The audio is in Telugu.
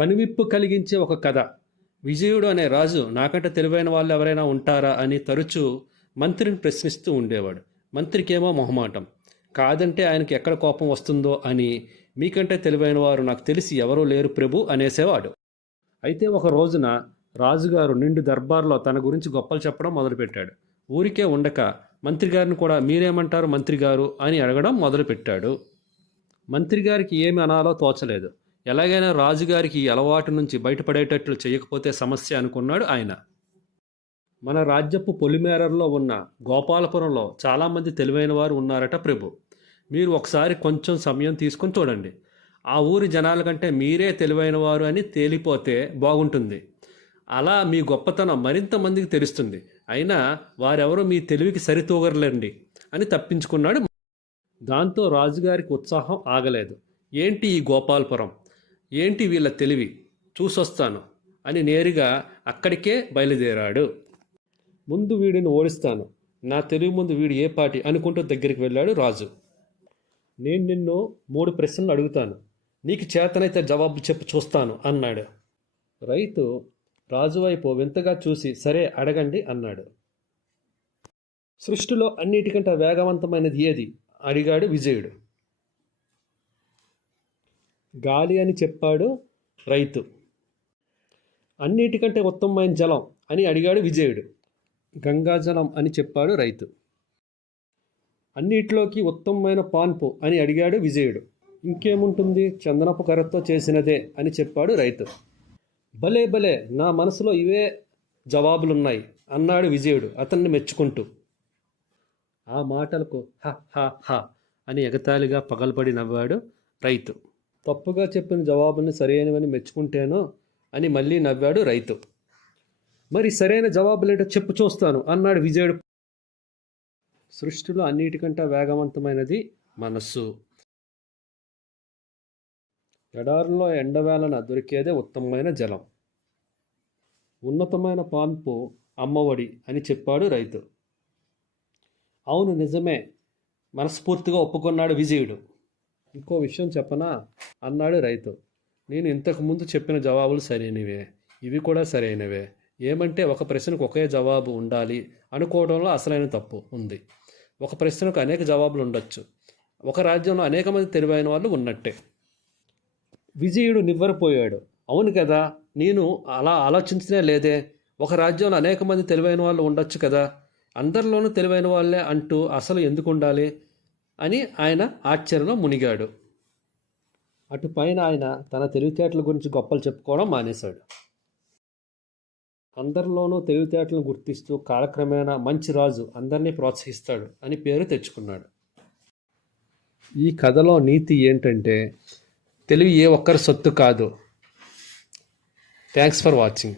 కనువిప్పు కలిగించే ఒక కథ. విజయుడు అనే రాజు నాకంటే తెలివైన వాళ్ళు ఎవరైనా ఉంటారా అని తరచూ మంత్రిని ప్రశ్నిస్తూ ఉండేవాడు. మంత్రికేమో మొహమాటం. కాదంటే ఆయనకి ఎక్కడ కోపం వస్తుందో అని మీకంటే తెలివైన వారు నాకు తెలిసి ఎవరూ లేరు ప్రభు అనేసేవాడు. అయితే ఒక రోజున రాజుగారు నిండు దర్బార్లో తన గురించి గొప్పలు చెప్పడం మొదలుపెట్టాడు. ఊరికే ఉండక మంత్రి గారిని కూడా మీరేమంటారు మంత్రి గారు అని అడగడం మొదలుపెట్టాడు. మంత్రి గారికి ఏమి అనాలో తోచలేదు. ఎలాగైనా రాజుగారికి ఈ అలవాటు నుంచి బయటపడేటట్లు చేయకపోతే సమస్య అనుకున్నాడు ఆయన. మన రాజ్యపు పొలిమేరల్లో ఉన్న గోపాలపురంలో చాలామంది తెలివైన వారు ఉన్నారట ప్రభు. మీరు ఒకసారి కొంచెం సమయం తీసుకొని చూడండి. ఆ ఊరి జనాల కంటే మీరే తెలివైన వారు అని తేలిపోతే బాగుంటుంది. అలా మీ గొప్పతనం మరింత మందికి తెలుస్తుంది. అయినా వారెవరో మీ తెలివికి సరితూగరలేండి అని తప్పించుకున్నాడు దాంతో రాజుగారికి ఉత్సాహం ఆగలేదు. ఏంటి ఈ గోపాలపురం? ఏంటి వీళ్ళ తెలివి? చూసొస్తాను అని నేరుగా అక్కడికే బయలుదేరాడు. ముందు వీడిని ఓడిస్తాను. నా తెలివి ముందు వీడు ఏ పాటి అనుకుంటూ దగ్గరికి వెళ్ళాడు రాజు. నేను నిన్ను మూడు ప్రశ్నలు అడుగుతాను. నీకు చేతనైతే జవాబు చెప్పు చూస్తాను అన్నాడు. రైతు రాజు వైపు వింతగా చూసి సరే అడగండి అన్నాడు. సృష్టిలో అన్నిటికంటే వేగవంతమైనది ఏది? అడిగాడు విజయుడు. గాలి అని చెప్పాడు రైతు. అన్నిటికంటే ఉత్తమమైన జలం అని అడిగాడు విజయుడు. గంగాజలం అని చెప్పాడు రైతు. అన్నిటిలోకి ఉత్తమమైన పాన్పు అని అడిగాడు విజయుడు. ఇంకేముంటుంది? చందనపు కర్రతో చేసినదే అని చెప్పాడు రైతు. భలే భలే నా మనసులో ఇవే జవాబులున్నాయి అన్నాడు విజయుడు అతన్ని మెచ్చుకుంటూ. ఆ మాటలకు హ హ హ అని ఎగతాళిగా పగలబడి నవ్వాడు రైతు. తప్పుగా చెప్పిన జవాబుని సరైనవని మెచ్చుకుంటేనో అని మళ్ళీ నవ్వాడు రైతు. మరి సరైన జవాబులేంటో చెప్పు చూస్తాను అన్నాడు విజయుడు. సృష్టిలో అన్నిటికంటే వేగవంతమైనది మనస్సు. ఎడారులో ఎండవేళన దొరికేదే ఉత్తమమైన జలం. ఉన్నతమైన పాన్పు అమ్మఒడి అని చెప్పాడు రైతు. అవును నిజమే. మనస్ఫూర్తిగా ఒప్పుకున్నాడు విజయుడు. ఇంకో విషయం చెప్పనా? అన్నాడు రైతు. నేను ఇంతకు ముందు చెప్పిన జవాబులు సరైనవే. ఇవి కూడా సరైనవే. ఏమంటే ఒక ప్రశ్నకు ఒకే జవాబు ఉండాలి అనుకోవడంలో అసలైన తప్పు ఉంది. ఒక ప్రశ్నకు అనేక జవాబులు ఉండొచ్చు. ఒక రాజ్యంలో అనేక మంది తెలివైన వాళ్ళు ఉన్నట్టే. విజయుడు నివ్వరపోయాడు. అవును కదా? నేను అలా ఆలోచించనే లేదే? ఒక రాజ్యంలో అనేక మంది తెలివైన వాళ్ళు ఉండొచ్చు కదా? అందరిలోనూ తెలివైన వాళ్ళే అంటూ అసలు ఎందుకు ఉండాలి? అని ఆయన ఆశ్చర్యంలో మునిగాడు. అటు పైన ఆయన తన తెలివితేటల గురించి గొప్పలు చెప్పుకోవడం మానేశాడు. అందరిలోనూ తెలివితేటలను గుర్తిస్తూ కాలక్రమేణా మంచి రాజు అందరినీ ప్రోత్సహిస్తాడు అని పేరు తెచ్చుకున్నాడు. ఈ కథలో నీతి ఏంటంటే తెలివి ఏ ఒక్కరి సొత్తు కాదు. Thanks for watching